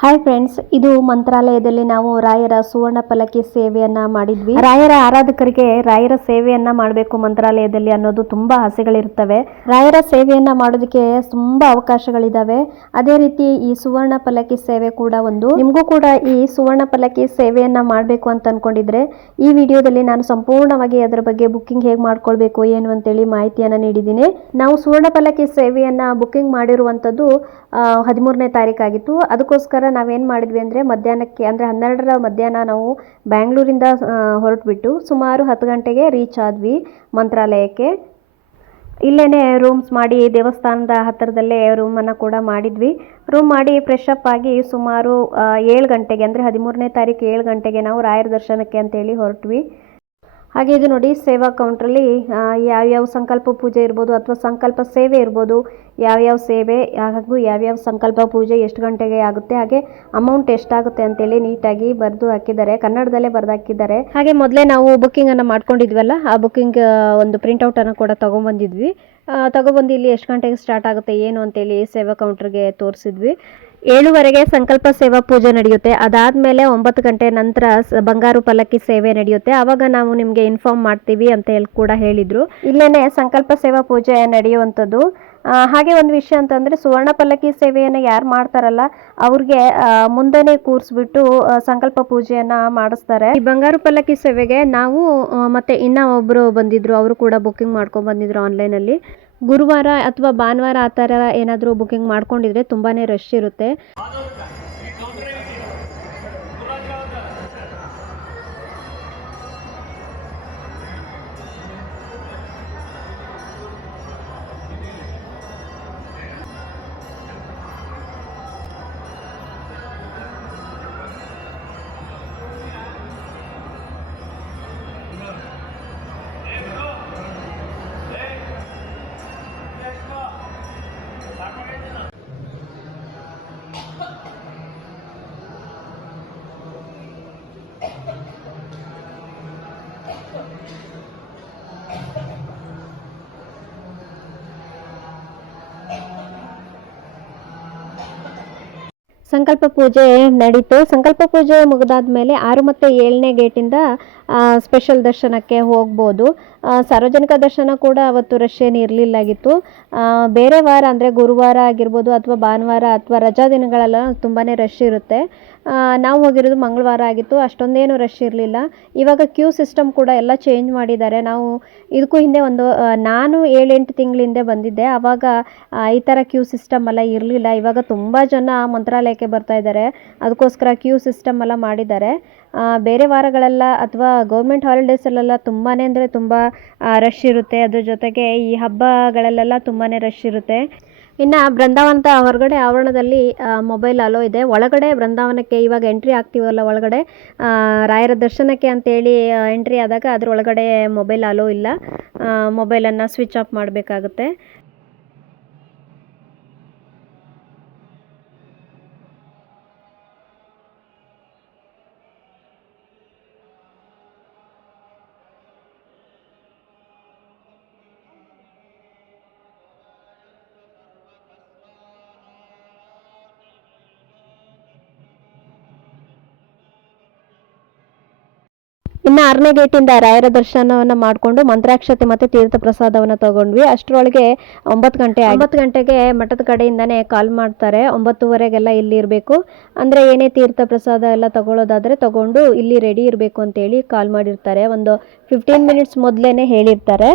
Hi friends, ಇದು ಮಂತ್ರಾಲಯದಲ್ಲಿ ನಾವು ರಾಯರ ಸುವರ್ಣ ಪಲ್ಲಕ್ಕಿ ಸೇವೆಯನ್ನ ಮಾಡಿದ್ವಿ. ರಾಯರ ಆರಾಧಕರಿಗೆ ರಾಯರ ಸೇವೆಯನ್ನ ಮಾಡಬೇಕು ಮಂತ್ರಾಲಯದಲ್ಲಿ ಅನ್ನೋದು ತುಂಬಾ ಆಸೆಗಳಿರ್ತವೆ. ರಾಯರ ಸೇವೆಯನ್ನ ಮಾಡೋದಕ್ಕೆ ತುಂಬಾ ಅವಕಾಶಗಳಿದಾವೆ. ಅದೇ ರೀತಿ ಈ ಸುವರ್ಣ ಪಲ್ಲಕ್ಕಿ ಸೇವೆ ಕೂಡ ಒಂದು. ನಿಮಗೂ ಕೂಡ ಈ ಸುವರ್ಣ ಪಲ್ಲಕ್ಕಿ ಸೇವೆಯನ್ನ ಮಾಡಬೇಕು ಅಂತ ಅನ್ಕೊಂಡಿದ್ರೆ ಈ ವಿಡಿಯೋದಲ್ಲಿ ನಾನು ಸಂಪೂರ್ಣವಾಗಿ ಅದರ ಬಗ್ಗೆ ಬುಕ್ಕಿಂಗ್ ಹೇಗೆ ಮಾಡ್ಕೊಳ್ಬೇಕು ಏನು ಅಂತೇಳಿ ಮಾಹಿತಿಯನ್ನ ನೀಡಿದ್ದೀನಿ. ನಾವು ಸುವರ್ಣ ಪಲ್ಲಕ್ಕಿ ಸೇವೆಯನ್ನ ಬುಕ್ಕಿಂಗ್ ಮಾಡಿರುವಂತದ್ದು 13ನೇ ತಾರೀಕಾಗಿತ್ತು. ಅದಕ್ಕೋಸ್ಕರ ನಾವೇನು ಮಾಡಿದ್ವಿ ಅಂದರೆ ಮಧ್ಯಾಹ್ನಕ್ಕೆ ಅಂದರೆ 12ರ ಮಧ್ಯಾಹ್ನ ನಾವು ಬ್ಯಾಂಗ್ಳೂರಿಂದ ಹೊರಟುಬಿಟ್ಟು ಸುಮಾರು 10 ಗಂಟೆಗೆ ರೀಚ್ ಆದ್ವಿ ಮಂತ್ರಾಲಯಕ್ಕೆ. ಇಲ್ಲೇ ರೂಮ್ಸ್ ಮಾಡಿ ದೇವಸ್ಥಾನದ ಹತ್ತಿರದಲ್ಲೇ ರೂಮನ್ನು ಕೂಡ ಮಾಡಿದ್ವಿ. ರೂಮ್ ಮಾಡಿ ಫ್ರೆಶ್ ಅಪ್ ಆಗಿ ಸುಮಾರು 7 ಗಂಟೆಗೆ ಅಂದರೆ 13ನೇ ತಾರೀಕು 7 ಗಂಟೆಗೆ ನಾವು ರಾಯರ ದರ್ಶನಕ್ಕೆ ಅಂತೇಳಿ ಹೊರಟ್ವಿ. ಹಾಗೆ ಇದು ನೋಡಿ, ಸೇವಾ ಕೌಂಟ್ರಲ್ಲಿ ಯಾವ್ಯಾವ ಸಂಕಲ್ಪ ಪೂಜೆ ಇರ್ಬೋದು ಅಥವಾ ಸಂಕಲ್ಪ ಸೇವೆ ಇರ್ಬೋದು, ಯಾವ್ಯಾವ ಸೇವೆ ಹಾಗೂ ಯಾವ್ಯಾವ ಸಂಕಲ್ಪ ಪೂಜೆ ಎಷ್ಟು ಗಂಟೆಗೆ ಆಗುತ್ತೆ, ಹಾಗೆ ಅಮೌಂಟ್ ಎಷ್ಟಾಗುತ್ತೆ ಅಂತೇಳಿ ನೀಟಾಗಿ ಬರೆದು ಹಾಕಿದ್ದಾರೆ, ಕನ್ನಡದಲ್ಲೇ ಬರೆದು ಹಾಕಿದ್ದಾರೆ. ಹಾಗೆ ಮೊದಲೇ ನಾವು ಬುಕ್ಕಿಂಗನ್ನು ಮಾಡ್ಕೊಂಡಿದ್ವಲ್ಲ, ಆ ಬುಕ್ಕಿಂಗ್ ಒಂದು ಪ್ರಿಂಟೌಟನ್ನು ಕೂಡ ತೊಗೊಂಬಂದಿದ್ವಿ. ತಗೊಬಂದು ಇಲ್ಲಿ ಎಷ್ಟು ಗಂಟೆಗೆ ಸ್ಟಾರ್ಟ್ ಆಗುತ್ತೆ ಏನು ಅಂತೇಳಿ ಸೇವಾ ಕೌಂಟ್ರಿಗೆ ತೋರಿಸಿದ್ವಿ. 7:15ಗೆ ಸಂಕಲ್ಪ ಸೇವಾ ಪೂಜೆ ನಡೆಯುತ್ತೆ. ಅದಾದಮೇಲೆ 9 ಗಂಟೆ ನಂತರ ಬಂಗಾರು ಪಲ್ಲಕ್ಕಿ ಸೇವೆ ನಡೆಯುತ್ತೆ. ಆವಾಗ ನಾವು ನಿಮಗೆ ಇನ್ಫಾರ್ಮ್ ಮಾಡ್ತೀವಿ ಅಂತ ಹೇಳಿ ಕೂಡ ಹೇಳಿದರು. ಇಲ್ಲೇ ಸಂಕಲ್ಪ ಸೇವಾ ಪೂಜೆ ನಡೆಯುವಂಥದ್ದು. ಹಾಗೆ ಒಂದು ವಿಷಯ ಅಂತಂದರೆ, ಸುವರ್ಣ ಪಲ್ಲಕ್ಕಿ ಸೇವೆಯನ್ನು ಯಾರು ಮಾಡ್ತಾರಲ್ಲ ಅವ್ರಿಗೆ ಮುಂದೆನೇ ಕೂರಿಸ್ಬಿಟ್ಟು ಸಂಕಲ್ಪ ಪೂಜೆಯನ್ನು ಮಾಡಿಸ್ತಾರೆ. ಈ ಬಂಗಾರು ಪಲ್ಲಕ್ಕಿ ಸೇವೆಗೆ ನಾವು ಮತ್ತು ಇನ್ನೂ ಒಬ್ಬರು ಬಂದಿದ್ದರು, ಅವರು ಕೂಡ ಬುಕ್ಕಿಂಗ್ ಮಾಡ್ಕೊಂಡು ಬಂದಿದ್ರು ಆನ್ಲೈನಲ್ಲಿ. ಗುರುವಾರ ಅಥವಾ ಭಾನುವಾರ ಆ ಥರ ಏನಾದರೂ ಬುಕ್ಕಿಂಗ್ ಮಾಡ್ಕೊಂಡಿದ್ರೆ ತುಂಬಾ ರಶ್ ಇರುತ್ತೆ. ಸಂಕಲ್ಪ ಪೂಜೆ ನಡೀತು. ಸಂಕಲ್ಪ ಪೂಜೆ ಮುಗಿದಾದ್ಮೇಲೆ 6 ಮತ್ತು 7ನೇ ಗೇಟಿಂದ ಸ್ಪೆಷಲ್ ದರ್ಶನಕ್ಕೆ ಹೋಗ್ಬೋದು. ಸಾರ್ವಜನಿಕ ದರ್ಶನ ಕೂಡ ಅವತ್ತು ರಶ್ ಏನು ಇರಲಿಲ್ಲಾಗಿತ್ತು. ಬೇರೆ ವಾರ ಅಂದರೆ ಗುರುವಾರ ಆಗಿರ್ಬೋದು ಅಥವಾ ಭಾನುವಾರ ಅಥವಾ ರಜಾ ದಿನಗಳೆಲ್ಲ ತುಂಬಾ ರಶ್ ಇರುತ್ತೆ. ನಾವು ಹೋಗಿರೋದು ಮಂಗಳವಾರ ಆಗಿತ್ತು, ಅಷ್ಟೊಂದೇನು ರಶ್ ಇರಲಿಲ್ಲ. ಇವಾಗ ಕ್ಯೂ ಸಿಸ್ಟಮ್ ಕೂಡ ಎಲ್ಲ ಚೇಂಜ್ ಮಾಡಿದ್ದಾರೆ. ನಾವು ಇದಕ್ಕೂ ಹಿಂದೆ ನಾನು 7-8 ತಿಂಗಳ ಹಿಂದೆ ಬಂದಿದ್ದೆ, ಆವಾಗ ಈ ಥರ ಕ್ಯೂ ಸಿಸ್ಟಮ್ ಎಲ್ಲ ಇರಲಿಲ್ಲ. ಇವಾಗ ತುಂಬ ಜನ ಮಂತ್ರಾಲಯಕ್ಕೆ ಬರ್ತಾ ಇದ್ದಾರೆ, ಅದಕ್ಕೋಸ್ಕರ ಕ್ಯೂ ಸಿಸ್ಟಮ್ ಎಲ್ಲ ಮಾಡಿದ್ದಾರೆ. ಬೇರೆ ವಾರಗಳೆಲ್ಲ ಅಥವಾ ಗೌರ್ಮೆಂಟ್ ಹಾಲಿಡೇಸಲ್ಲೆಲ್ಲ ತುಂಬಾ ಅಂದರೆ ತುಂಬ ರಶ್ ಇರುತ್ತೆ. ಅದ್ರ ಜೊತೆಗೆ ಈ ಹಬ್ಬಗಳಲ್ಲೆಲ್ಲ ತುಂಬಾ ರಶ್ ಇರುತ್ತೆ. ಇನ್ನು ಬೃಂದಾವನದ ಹೊರಗಡೆ ಆವರಣದಲ್ಲಿ ಮೊಬೈಲ್ ಅಲೋ ಇದೆ. ಒಳಗಡೆ ಬೃಂದಾವನಕ್ಕೆ ಇವಾಗ ಎಂಟ್ರಿ ಆಗ್ತೀವಲ್ಲ, ಒಳಗಡೆ ರಾಯರ ದರ್ಶನಕ್ಕೆ ಅಂತೇಳಿ ಎಂಟ್ರಿ ಆದಾಗ ಅದರೊಳಗಡೆ ಮೊಬೈಲ್ ಅಲೋ ಇಲ್ಲ. ಮೊಬೈಲನ್ನು ಸ್ವಿಚ್ ಆಫ್ ಮಾಡಬೇಕಾಗುತ್ತೆ. ಇನ್ನು 6ನೇ ಗೇಟಿಂದ ರಾಯರ ದರ್ಶನವನ್ನು ಮಾಡಿಕೊಂಡು ಮಂತ್ರಾಕ್ಷತೆ ಮತ್ತು ತೀರ್ಥ ಪ್ರಸಾದವನ್ನು ತಗೊಂಡ್ವಿ. ಅಷ್ಟರೊಳಗೆ 9 ಗಂಟೆಗೆ ಮಠದ ಕಡೆಯಿಂದನೇ ಕಾಲ್ ಮಾಡ್ತಾರೆ, 9:15ಗೆಲ್ಲ ಇಲ್ಲಿ ಇರಬೇಕು ಅಂದರೆ ಏನೇ ತೀರ್ಥ ಪ್ರಸಾದ ಎಲ್ಲ ತಗೊಳ್ಳೋದಾದರೆ ತಗೊಂಡು ಇಲ್ಲಿ ರೆಡಿ ಇರಬೇಕು ಅಂತೇಳಿ ಕಾಲ್ ಮಾಡಿರ್ತಾರೆ. ಒಂದು 15 ಮಿನಿಟ್ಸ್ ಮೊದಲೇ ಹೇಳಿರ್ತಾರೆ.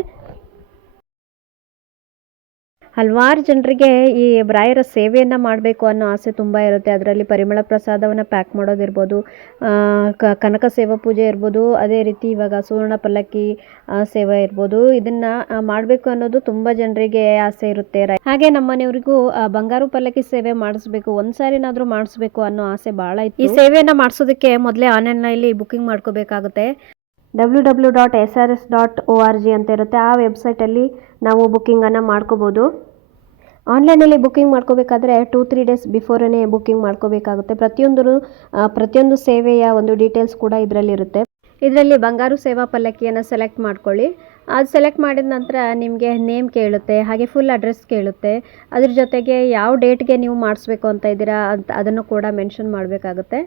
ಹಲವಾರು ಜನರಿಗೆ ಈ ರಾಯರ ಸೇವೆಯನ್ನು ಮಾಡಬೇಕು ಅನ್ನೋ ಆಸೆ ತುಂಬ ಇರುತ್ತೆ. ಅದರಲ್ಲಿ ಪರಿಮಳ ಪ್ರಸಾದವನ್ನು ಪ್ಯಾಕ್ ಮಾಡೋದಿರ್ಬೋದು, ಕನಕ ಸೇವಾ ಪೂಜೆ ಇರ್ಬೋದು, ಅದೇ ರೀತಿ ಇವಾಗ ಸುವರ್ಣ ಪಲ್ಲಕ್ಕಿ ಸೇವೆ ಇರ್ಬೋದು. ಇದನ್ನು ಮಾಡಬೇಕು ಅನ್ನೋದು ತುಂಬ ಜನರಿಗೆ ಆಸೆ ಇರುತ್ತೆ. ಹಾಗೆ ನಮ್ಮ ಮನೆಯವರಿಗೂ ಬಂಗಾರು ಪಲ್ಲಕ್ಕಿ ಸೇವೆ ಮಾಡಿಸ್ಬೇಕು, ಒಂದು ಸಾರಿನಾದರೂ ಮಾಡಿಸ್ಬೇಕು ಅನ್ನೋ ಆಸೆ ಭಾಳ ಇತ್ತು. ಈ ಸೇವೆಯನ್ನು ಮಾಡಿಸೋದಕ್ಕೆ ಮೊದಲೇ ಆನ್ಲೈನಲ್ಲಿ ಬುಕ್ಕಿಂಗ್ ಮಾಡ್ಕೋಬೇಕಾಗುತ್ತೆ. www.srs.org ಅಂತ ಇರುತ್ತೆ, ಆ ವೆಬ್ಸೈಟಲ್ಲಿ ನಾವು ಬುಕ್ಕಿಂಗನ್ನು ಮಾಡ್ಕೋಬೋದು. ಆನ್ಲೈನಲ್ಲಿ ಬುಕ್ಕಿಂಗ್ ಮಾಡ್ಕೋಬೇಕಾದ್ರೆ 2-3 ಡೇಸ್ ಬಿಫೋರೇ ಬುಕ್ಕಿಂಗ್ ಮಾಡ್ಕೋಬೇಕಾಗುತ್ತೆ. ಪ್ರತಿಯೊಂದು ಸೇವೆಯ ಒಂದು ಡೀಟೇಲ್ಸ್ ಕೂಡ ಇದರಲ್ಲಿರುತ್ತೆ. ಇದರಲ್ಲಿ ಬಂಗಾರು ಸೇವಾ ಪಲ್ಲಕ್ಕಿಯನ್ನು ಸೆಲೆಕ್ಟ್ ಮಾಡ್ಕೊಳ್ಳಿ. ಅದು ಸೆಲೆಕ್ಟ್ ಮಾಡಿದ ನಂತರ ನಿಮಗೆ ನೇಮ್ ಕೇಳುತ್ತೆ, ಹಾಗೆ ಫುಲ್ ಅಡ್ರೆಸ್ ಕೇಳುತ್ತೆ. ಅದ್ರ ಜೊತೆಗೆ ಯಾವ ಡೇಟ್ಗೆ ನೀವು ಮಾಡಿಸ್ಬೇಕು ಅಂತ ಇದ್ದೀರಾ ಅಂತ ಅದನ್ನು ಕೂಡ ಮೆನ್ಷನ್ ಮಾಡಬೇಕಾಗುತ್ತೆ.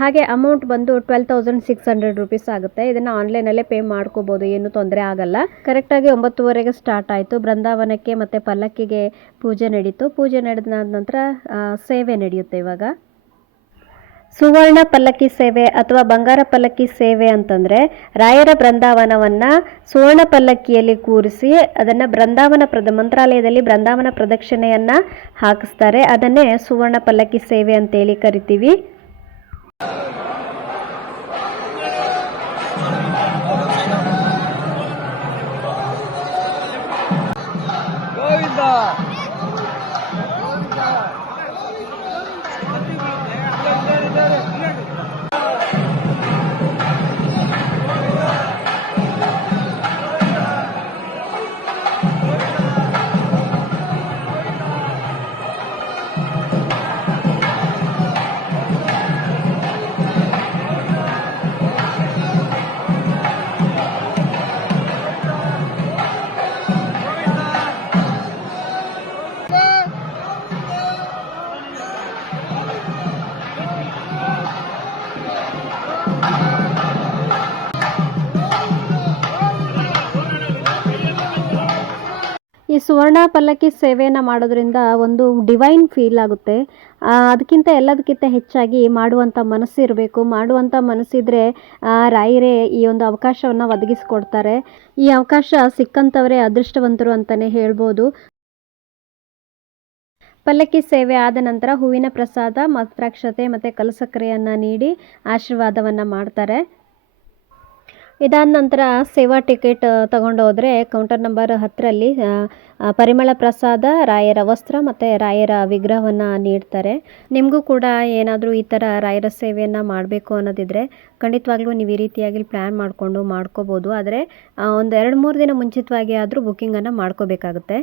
ಹಾಗೆ ಅಮೌಂಟ್ ಬಂದು 12,600 ರುಪೀಸ್ ಆಗುತ್ತೆ. ಇದನ್ನು ಆನ್ಲೈನಲ್ಲೇ ಪೇ ಮಾಡ್ಕೋಬೋದು, ಏನು ತೊಂದರೆ ಆಗಲ್ಲ. ಕರೆಕ್ಟಾಗಿ 9:30ಗೆ ಸ್ಟಾರ್ಟ್ ಆಯಿತು. ಬೃಂದಾವನಕ್ಕೆ ಮತ್ತು ಪಲ್ಲಕ್ಕಿಗೆ ಪೂಜೆ ನಡೀತು. ಪೂಜೆ ನಡೆದ ನಂತರ ಸೇವೆ ನಡೆಯುತ್ತೆ ಇವಾಗ. ಸುವರ್ಣ ಪಲ್ಲಕ್ಕಿ ಸೇವೆ ಅಥವಾ ಬಂಗಾರ ಪಲ್ಲಕ್ಕಿ ಸೇವೆ ಅಂತಂದರೆ ರಾಯರ ಬೃಂದಾವನವನ್ನು ಸುವರ್ಣ ಪಲ್ಲಕ್ಕಿಯಲ್ಲಿ ಕೂರಿಸಿ ಅದನ್ನು ಮಂತ್ರಾಲಯದಲ್ಲಿ ಬೃಂದಾವನ ಪ್ರದಕ್ಷಿಣೆಯನ್ನು ಹಾಕಿಸ್ತಾರೆ. ಅದನ್ನೇ ಸುವರ್ಣ ಪಲ್ಲಕ್ಕಿ ಸೇವೆ ಅಂತೇಳಿ ಕರಿತೀವಿ. ಈ ಸುವರ್ಣ ಪಲ್ಲಕ್ಕಿ ಸೇವೆಯನ್ನು ಮಾಡೋದ್ರಿಂದ ಒಂದು ಡಿವೈನ್ ಫೀಲ್ ಆಗುತ್ತೆ. ಎಲ್ಲದಕ್ಕಿಂತ ಹೆಚ್ಚಾಗಿ ಮಾಡುವಂಥ ಮನಸ್ಸು ಇರಬೇಕು. ಮಾಡುವಂಥ ಮನಸ್ಸಿದ್ರೆ ರಾಯರೇ ಈ ಒಂದು ಅವಕಾಶವನ್ನು ಒದಗಿಸ್ಕೊಡ್ತಾರೆ. ಈ ಅವಕಾಶ ಸಿಕ್ಕಂಥವರೇ ಅದೃಷ್ಟವಂತರು ಅಂತಲೇ ಹೇಳ್ಬೋದು. ಪಲ್ಲಕ್ಕಿ ಸೇವೆ ಆದ ನಂತರ ಹೂವಿನ ಪ್ರಸಾದ, ಮಂತ್ರಾಕ್ಷತೆ ಮತ್ತು ಕಲಸಕ್ಕರೆಯನ್ನು ನೀಡಿ ಆಶೀರ್ವಾದವನ್ನು ಮಾಡ್ತಾರೆ. ಇದಾದ ನಂತರ ಸೇವಾ ಟಿಕೆಟ್ ತಗೊಂಡೋದ್ರೆ ಕೌಂಟರ್ ನಂಬರ್ 10ರಲ್ಲಿ ಪರಿಮಳ ಪ್ರಸಾದ, ರಾಯರ ವಸ್ತ್ರ ಮತ್ತು ರಾಯರ ವಿಗ್ರಹವನ್ನು ನೀಡ್ತಾರೆ. ನಿಮಗೂ ಕೂಡ ಏನಾದರೂ ಈ ಥರ ರಾಯರ ಸೇವೆಯನ್ನು ಮಾಡಬೇಕು ಅನ್ನೋದಿದ್ರೆ ಖಂಡಿತವಾಗ್ಲೂ ನೀವು ಈ ರೀತಿಯಾಗಿ ಪ್ಲ್ಯಾನ್ ಮಾಡಿಕೊಂಡು ಮಾಡ್ಕೋಬೋದು. ಆದರೆ ಒಂದು 2-3 ದಿನ ಮುಂಚಿತವಾಗಿ ಆದರೂ ಬುಕ್ಕಿಂಗನ್ನು ಮಾಡ್ಕೋಬೇಕಾಗುತ್ತೆ.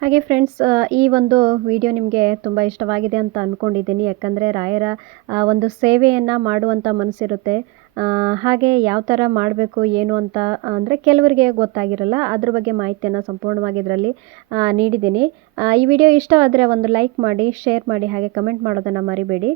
ಹಾಗೆ ಫ್ರೆಂಡ್ಸ್, ಈ ಒಂದು ವಿಡಿಯೋ ನಿಮಗೆ ತುಂಬ ಇಷ್ಟವಾಗಿದೆ ಅಂತ ಅಂದ್ಕೊಂಡಿದ್ದೀನಿ. ಯಾಕಂದರೆ ರಾಯರ ಒಂದು ಸೇವೆಯನ್ನು ಮಾಡುವಂಥ ಮನಸ್ಸಿರುತ್ತೆ. ಹಾಗೆ ಯಾವ ಥರ ಮಾಡಬೇಕು ಏನು ಅಂತ ಅಂದರೆ ಕೆಲವರಿಗೆ ಗೊತ್ತಾಗಿರಲ್ಲ. ಅದ್ರ ಬಗ್ಗೆ ಮಾಹಿತಿಯನ್ನು ಸಂಪೂರ್ಣವಾಗಿ ಇದರಲ್ಲಿ ನೀಡಿದ್ದೀನಿ. ಈ ವಿಡಿಯೋ ಇಷ್ಟ ಆದರೆ ಒಂದು ಲೈಕ್ ಮಾಡಿ, ಶೇರ್ ಮಾಡಿ, ಹಾಗೆ ಕಮೆಂಟ್ ಮಾಡೋದನ್ನು ಮರಿಬೇಡಿ.